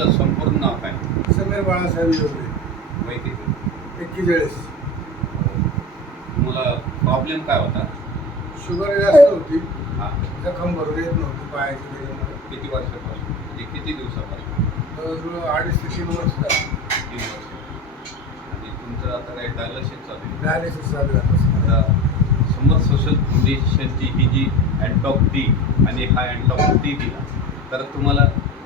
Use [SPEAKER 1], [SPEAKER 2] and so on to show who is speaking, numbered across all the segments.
[SPEAKER 1] तुमचं संपूर्ण नाव काय?
[SPEAKER 2] समीर बाळासाहेब योगरे
[SPEAKER 1] वय किती
[SPEAKER 2] एक्केचाळीस.
[SPEAKER 1] तुम्हाला प्रॉब्लेम काय होता?
[SPEAKER 2] शुगर जास्त होती.
[SPEAKER 1] हा.
[SPEAKER 2] जखम भरून येत नव्हती पायाची त्याच्यामुळे
[SPEAKER 1] किती वर्षापासून? म्हणजे किती दिवसापासून?
[SPEAKER 2] जवळजवळ अडीच ते तीन वर्ष.
[SPEAKER 1] तीन वर्ष. आणि तुमचं आता काय डायलिसिस चालू
[SPEAKER 2] डायलिसिस चालू आहे
[SPEAKER 1] आता समर सोशल फाउंडेशनची ही जी अँटॉक डी आणि हा अँटॉक डी दिला तर तुम्हाला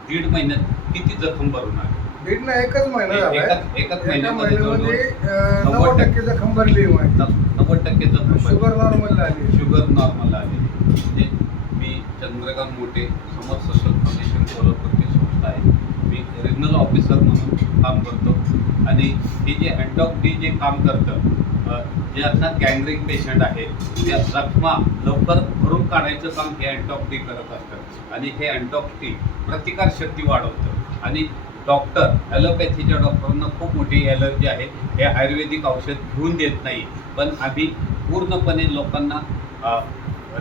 [SPEAKER 1] दीड महिन्यात किती जखम भरून आली?
[SPEAKER 2] दीड ना एकच महिना झाला
[SPEAKER 1] एकाच- एकाच
[SPEAKER 2] एका
[SPEAKER 1] महिन्यामध्ये
[SPEAKER 2] महिन्यामध्ये
[SPEAKER 1] जवळजवळ
[SPEAKER 2] अं, नव्वद टक्के जखम भरली आहे माझी.
[SPEAKER 1] नव्वद टक्के जखम.
[SPEAKER 2] शुगर नॉर्मल आली
[SPEAKER 1] शुगर नॉर्मल आलेली म्हणजे मी चंद्रकांत मोठे समर सोशल फाउंडेशन कोल्हापूरची संस्था आहे. मी रिजनल ऑफिसर म्हणून काम करतो. आणि हे जे अँटॉक डी जे काम करतं अ, जे आता गँग्रिक पेशंट आहेत त्या जखमा लवकर भरून काढायचं काम हे अँटॉक डी करत असतं. आणि हे अँटॉक डी प्रतिकारशक्ती वाढवतं. आणि डॉक्टर ॲलोपॅथीच्या डॉक्टरांना खूप मोठी ॲलर्जी आहे. हे आयुर्वेदिक औषध घेऊन देत नाही. पण आम्ही पूर्णपणे लोकांना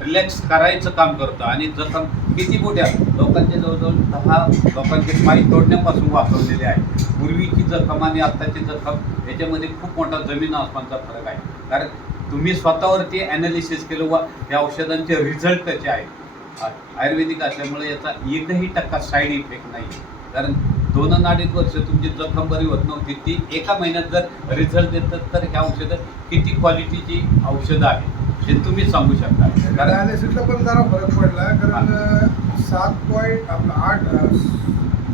[SPEAKER 1] रिलॅक्स करायचं काम करतो. आणि जखम किती मोठ्या? लोकांचे जवळजवळ दहा लोकांचे पाय तोडण्यापासून वाचवलेले आहे पूर्वीची जखम आणि आत्ताची जखम याच्यामध्ये खूप मोठा जमीन आसमानचा फरक आहे. कारण तुम्ही स्वतःवरती ॲनालिसिस केलं व त्या औषधांचे रिझल्ट कसे आहेत? आयुर्वेदिक असल्यामुळे याचा एकही टक्का साईड इफेक्ट नाही. कारण दोन अडीच वर्ष तुमची जखम बरी होत नव्हती. ती एका महिन्यात जर रिझल्ट देतात तर ह्या औषधं किती क्वालिटीची औषधं आहेत हे तुम्ही सांगू शकता. कारण
[SPEAKER 2] पण जरा फरक पडला कारण सात पॉईंट आपला आठ